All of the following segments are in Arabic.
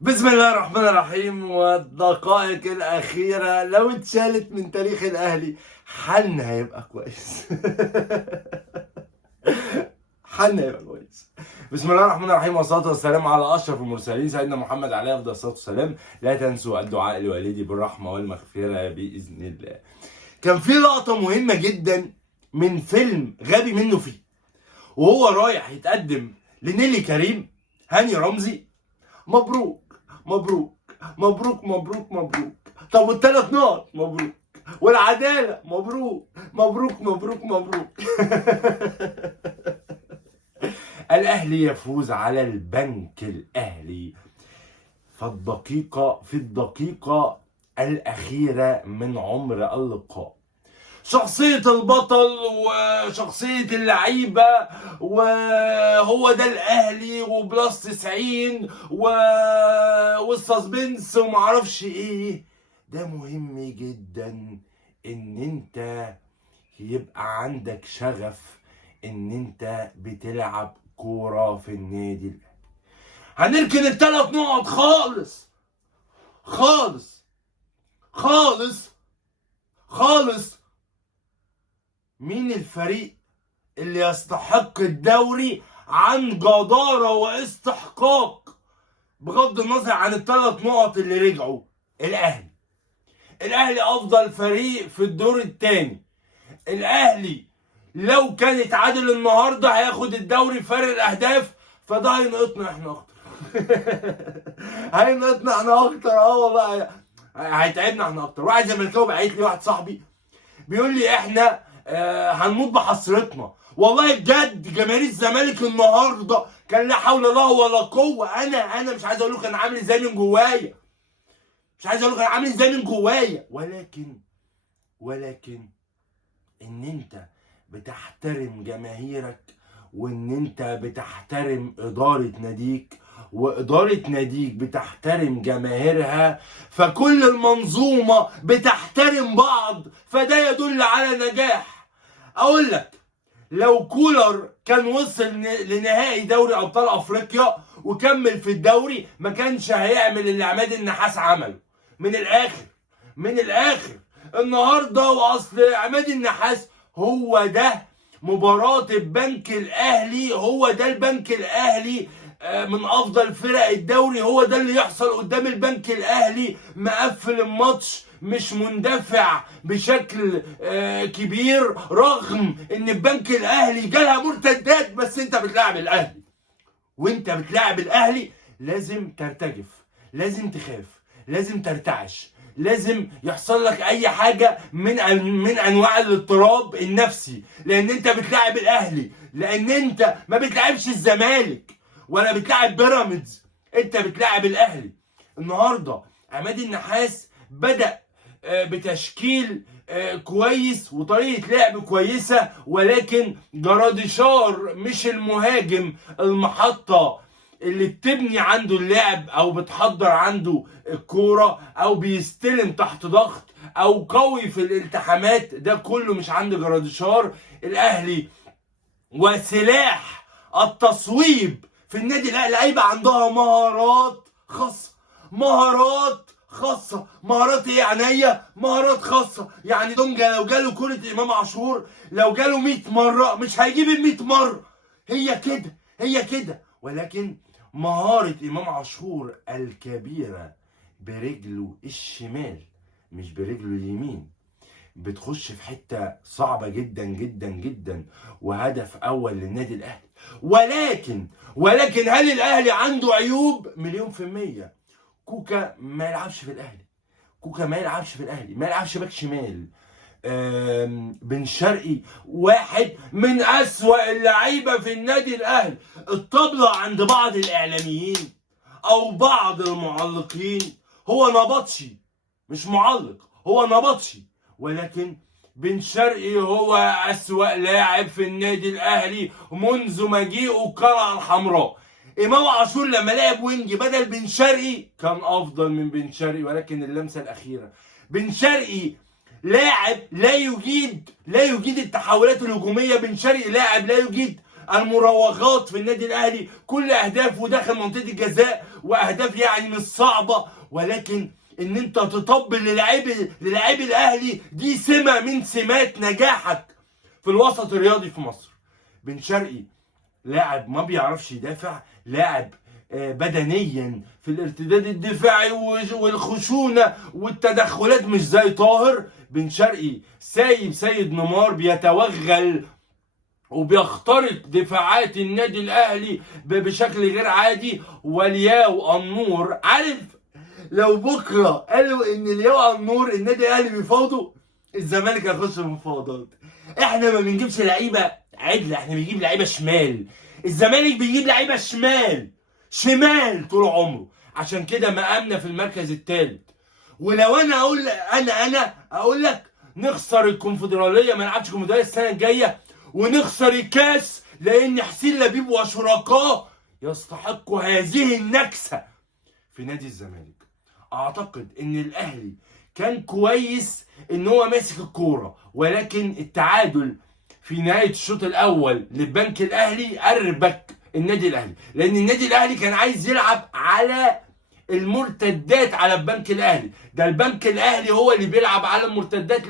بسم الله الرحمن الرحيم. والدقائق الأخيرة لو اتشالت من تاريخ الأهلي حالنا هيبقى كويس. حالنا هيبقى كويس. بسم الله الرحمن الرحيم، والصلاة والسلام على أشرف المرسلين سيدنا محمد عليه أفضل الصلاة والسلام. لا تنسوا الدعاء لوالدي بالرحمة والمغفرة بإذن الله. كان في لقطة مهمة جدا من فيلم غبي منه فيه، وهو رايح يتقدم لنيلي كريم هاني رمزي. مبروك مبروك مبروك مبروك مبروك. طب والثلاث نقط مبروك، والعدالة مبروك مبروك مبروك مبروك. الأهلي يفوز على البنك الأهلي في الدقيقة الأخيرة من عمر اللقاء. شخصية البطل وشخصية اللعيبة، وهو ده الأهلي وبلس 90 والسسبنس ومعرفش ايه. ده مهم جدا ان انت يبقى عندك شغف ان انت بتلعب كورة في النادي الأهلي. هنركن الثلاث نقط خالص خالص خالص خالص. مين الفريق اللي يستحق الدوري عن جدارة واستحقاق بغض النظر عن الثلاث نقط اللي رجعوا؟ الأهلي. الأهلي أفضل فريق في الدور الثاني. الأهلي لو كان اتعادل النهارده هياخد الدوري فرق الأهداف، فده هينقطنا احنا أكتر. هينقطنا احنا أكتر، والله هيتعبنا احنا أكتر. واحد زملكاوي بعت لي، واحد صاحبي بيقول لي احنا هنموت بحسرتنا. والله بجد جماهير الزمالك النهارده كان لا حول الله ولا قوه. انا مش عايز اقول له كان عامل ازاي من جوايا، مش عايز اقول له كان عامل ازاي من جوايا، ولكن ان انت بتحترم جماهيرك، وان انت بتحترم اداره ناديك، واداره ناديك بتحترم جماهيرها، فكل المنظومه بتحترم بعض، فده يدل على نجاح. اقول لك، لو كولر كان وصل لنهائي دوري ابطال افريقيا وكمل في الدوري ما كانش هيعمل اللي عماد النحاس عمله. من الاخر النهارده، واصل عماد النحاس هو ده مباراة البنك الاهلي، هو ده البنك الاهلي من افضل فرق الدوري. هو ده اللي يحصل قدام البنك الاهلي، مقفل الماتش، مش مندفع بشكل كبير، رغم ان البنك الاهلي جالها مرتدات. بس انت بتلاعب الاهلي، وانت بتلاعب الاهلي لازم ترتجف، لازم تخاف، لازم ترتعش، لازم يحصل لك اي حاجه من انواع الاضطراب النفسي، لان انت بتلاعب الاهلي، لان انت ما بتلاعبش الزمالك ولا بتلاعب بيراميدز، انت بتلاعب الاهلي. النهارده عماد النحاس بدأ بتشكيل كويس وطريقة لعب كويسة، ولكن جراديشار مش المهاجم المحطة اللي بتبني عنده اللعب او بتحضر عنده الكورة او بيستلم تحت ضغط او قوي في الالتحامات. ده كله مش عند جراديشار. الاهلي وسلاح التصويب في النادي الاهلي لعيبه عندها مهارات خاصه، مهارات ايه عينيا؟ مهارات خاصه. يعني دونجا لو جاله كره امام عاشور، لو جاله 100 مره مش هيجيب ال 100 مره. هي كده. ولكن مهاره امام عاشور الكبيره برجله الشمال مش برجله اليمين بتخش في حته صعبه جدا جدا جدا، وهدف اول للنادي الاهلي. ولكن هل الاهلي عنده عيوب؟ مليون في المية. كوكا ما يلعبش في الاهلي، ما يلعبش باك شمال. بن شرقي واحد من اسوأ اللعيبه في النادي الاهلي. الطبلة عند بعض الاعلاميين او بعض المعلقين، هو نبطشي مش معلق، هو نبطشي. ولكن بن شرقي هو أسوأ لاعب في النادي الأهلي منذ مجيئه القلعة الحمراء. إمام عاشور لما لعب وينج بدل بن شرقي كان أفضل من بن شرقي، ولكن اللمسة الأخيرة. بن شرقي لاعب لا يجيد التحولات الهجومية. بن شرقي لاعب لا يجيد المراوغات في النادي الاهلي، كل اهدافه داخل منطقه الجزاء، واهداف يعني مش صعبه، ولكن ان انت تطبل للاعيب الاهلي دي سمه من سمات نجاحك في الوسط الرياضي في مصر. بن شرقي لاعب ما بيعرفش يدافع، لاعب بدنيا في الارتداد الدفاعي والخشونه والتدخلات مش زي طاهر. بن شرقي سايب سيد نيمار بيتوغل وبيخترق دفاعات النادي الاهلي بشكل غير عادي. ولياو النور، عارف لو بكره قالوا ان لياو النور النادي الاهلي بيفاوضوا، الزمالك هيخش في المفاوضات. احنا ما بنجيبش لعيبه عدله، احنا بنجيب لعيبه شمال. الزمالك بيجيب لعيبه شمال طول عمره، عشان كده مقامنا في المركز الثالث. ولو انا اقول لك نخسر الكونفدراليه، ما نلعبش الكونفدراليه السنه الجايه، ونخسر الكاس، لان حسين لبيب وشركائه يستحقوا هذه النكسه في نادي الزمالك. اعتقد ان الاهلي كان كويس ان هو ماسك الكوره، ولكن التعادل في نهايه الشوط الاول للبنك الاهلي اربك النادي الاهلي، لان النادي الاهلي كان عايز يلعب على المرتدات على البنك الاهلي. ده البنك الاهلي هو اللي بيلعب على المرتدات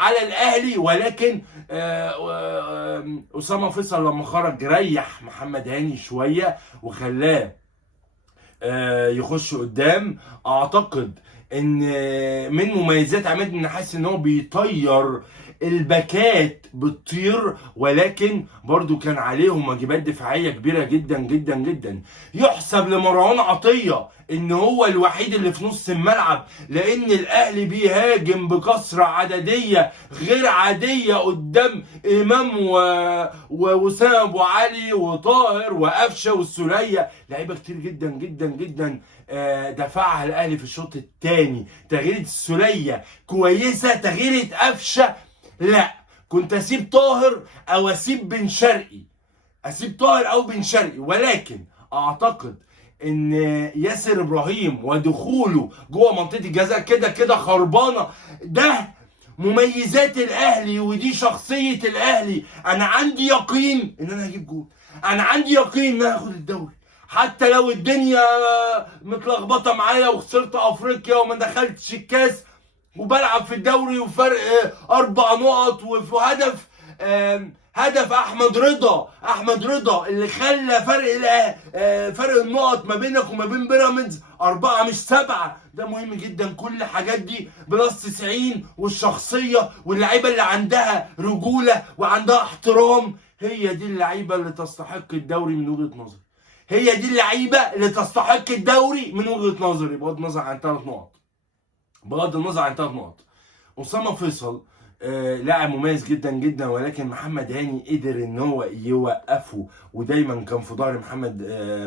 على الاهلي، ولكن اسامه فيصل لما خرج ريح محمد هاني شويه وخلاه يخش قدام. اعتقد ان من مميزات عماد النحاس ان هو بيطير الباكات بتطير، ولكن برضو كان عليهم واجبات دفاعيه كبيره جدا جدا جدا. يحسب لمروان عطيه ان هو الوحيد اللي في نص الملعب، لان الاهلي بيهاجم بكثره عدديه غير عاديه قدام امام ووسام ابو علي وطاهر وقفشه والسوليه، لعيبه كتير جدا جدا جدا دفعها الاهلي في الشوط الثاني. تغييره السوليه كويسه، تغييره قفشه لا. كنت اسيب طاهر او اسيب بن شرقي، اسيب طاهر او بن شرقي، ولكن اعتقد ان ياسر ابراهيم ودخوله جوه منطقه الجزاء كده خربانه، ده مميزات الاهلي ودي شخصيه الاهلي. انا عندي يقين ان انا هجيب جول، انا عندي يقين ان انا هاخد الدوري، حتى لو الدنيا متلخبطه معايا وخسرت افريقيا وما دخلتش الكاس وبلعب في الدوري وفرق 4 نقط، وفي هدف احمد رضا اللي خلى فرق النقط ما بينك وما بين بيراميدز 4 مش 7. ده مهم جدا. كل الحاجات دي بلس 90 والشخصيه واللعيبه اللي عندها رجوله وعندها احترام، هي دي اللعيبه اللي تستحق الدوري من وجهه نظري. هي دي اللعيبه اللي تستحق الدوري من وجهه نظري، بغض النظر عن 3 نقط. اسامه فيصل لاعب مميز جدا جدا، ولكن محمد هاني قدر ان هو يوقفه، ودايما كان في ظهر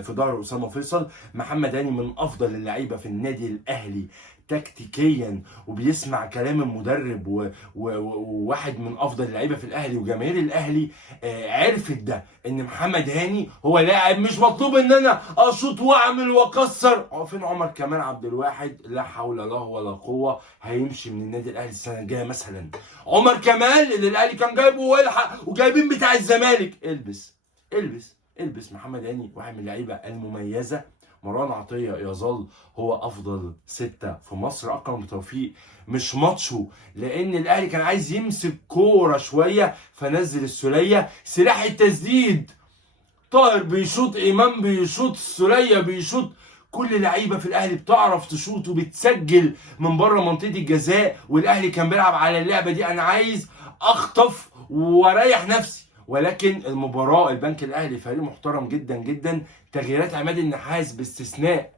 في ظهر اسامه فيصل. محمد هاني من افضل اللعيبه في النادي الاهلي تكتيكيا، وبيسمع كلام المدرب، وواحد من افضل اللعيبه في الاهلي، وجماهير الاهلي عرفت ده، ان محمد هاني هو لاعب مش مطلوب ان انا اشوط واعمل واكسر. فين عمر كمال عبد الواحد؟ لا حول له ولا قوه، هيمشي من النادي الاهلي السنه الجايه مثلا. عمر كمال اللي الاهلي كان جايبه والحق وجايبين بتاع الزمالك، البس. محمد هاني واحد من اللعيبه المميزه. مروان عطيه يظل هو افضل 6 في مصر. اكرم توفيق مش ماتشه، لان الاهلي كان عايز يمسك كوره شويه فنزل السوليه. سلاح التسديد طاهر بيشوط، امام بيشوط، السوليه بيشوط، كل لعيبه في الاهلي بتعرف تشوط وبتسجل من بره منطقه الجزاء، والاهلي كان بيلعب على اللعبه دي. انا عايز اخطف واريح نفسي، ولكن المباراه البنك الاهلي فريق محترم جدا جدا. تغييرات عماد النحاس باستثناء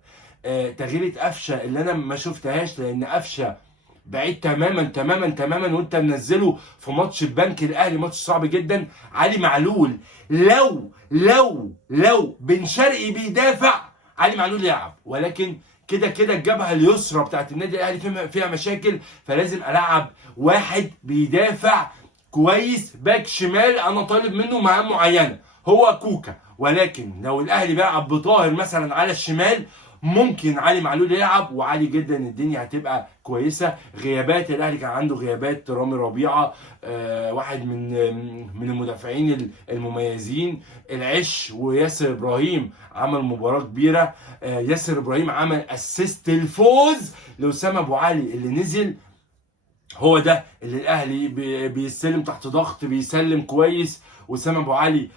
تغييرة قفشه اللي انا ما شفتهاش، لان قفشه بعيد تماما وانت منزله في ماتش البنك الاهلي، ماتش صعب جدا. علي معلول لو بن شرقي بيدافع علي معلول يلعب، ولكن كده الجبهه اليسرى بتاعت النادي الاهلي فيها مشاكل، فلازم العب واحد بيدافع كويس. باك شمال انا طالب منه مهام معينه هو كوكا، ولكن لو الاهلي بيلعب بطاهر مثلا على الشمال ممكن علي معلول يلعب، وعادي جدا الدنيا هتبقى كويسه. غيابات الاهلي كان عنده غيابات، رامي ربيعه واحد من المدافعين المميزين، العش وياسر ابراهيم عمل مباراه كبيره. ياسر ابراهيم عمل اسيست الفوز لاسامه ابو علي اللي نزل. هو ده اللي الاهلي بيستلم تحت ضغط، بيسلم كويس. وسام ابو علي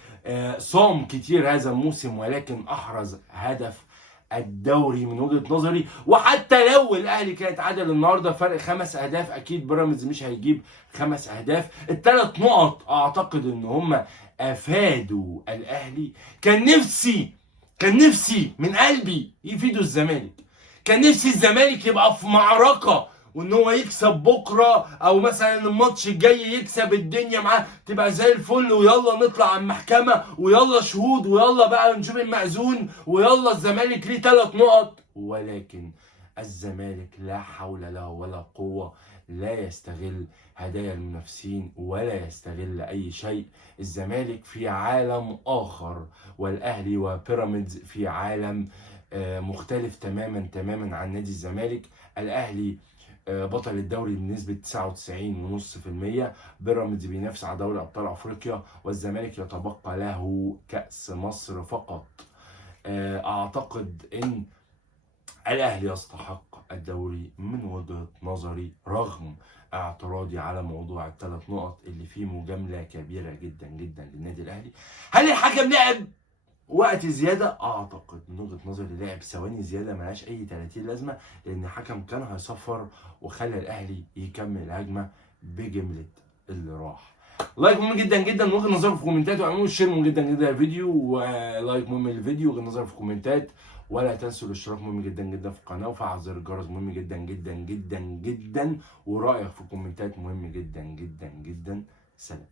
صام كتير هذا الموسم، ولكن احرز هدف الدوري من وجهة نظري. وحتى لو الاهلي كان اتعادل النهارده فرق 5 اهداف، اكيد بيراميدز مش هيجيب 5 اهداف. ال3 نقط اعتقد ان هم افادوا الاهلي. كان نفسي من قلبي يفيدوا الزمالك. كان نفسي الزمالك يبقى في معركة، وان هو يكسب بكره، او مثلا الماتش الجاي يكسب، الدنيا معاه تبقى زي الفل، ويلا نطلع على المحكمه، ويلا شهود، ويلا بقى نشوف المأذون، ويلا الزمالك ليه 3 نقط. ولكن الزمالك لا حول له ولا قوه، لا يستغل هدايا المنافسين ولا يستغل اي شيء. الزمالك في عالم اخر، والاهلي وبيراميدز في عالم مختلف تماما عن نادي الزمالك. الاهلي بطل الدوري بنسبة 99.5%، بيراميدز بينافس على دوري أبطال أفريقيا، والزمالك يتبقى له كأس مصر فقط. أعتقد إن الأهلي يستحق الدوري من وجهة نظري، رغم اعتراضي على موضوع ال3 نقط اللي فيه مجاملة كبيرة جدا للنادي الأهلي. هل الحكم لعب وقت زياده؟ اعتقد من وجهه نظري لعب ثواني زياده ملهاش اي 30 لازمه، لان الحكم كان هيصفر وخلى الاهلي يكمل الهجمه بجمله اللي راح. لايك مهم جدا من وجهه نظركم في الكومنتات، واعملوا شير مهم جدا للفيديو، ولايك مهم للفيديو وجهه نظركم في الكومنتات. ولا تنسوا الاشتراك مهم جدا في القناه، وفعل زر الجرس مهم جدا، ورايك في الكومنتات مهم جدا. سلام.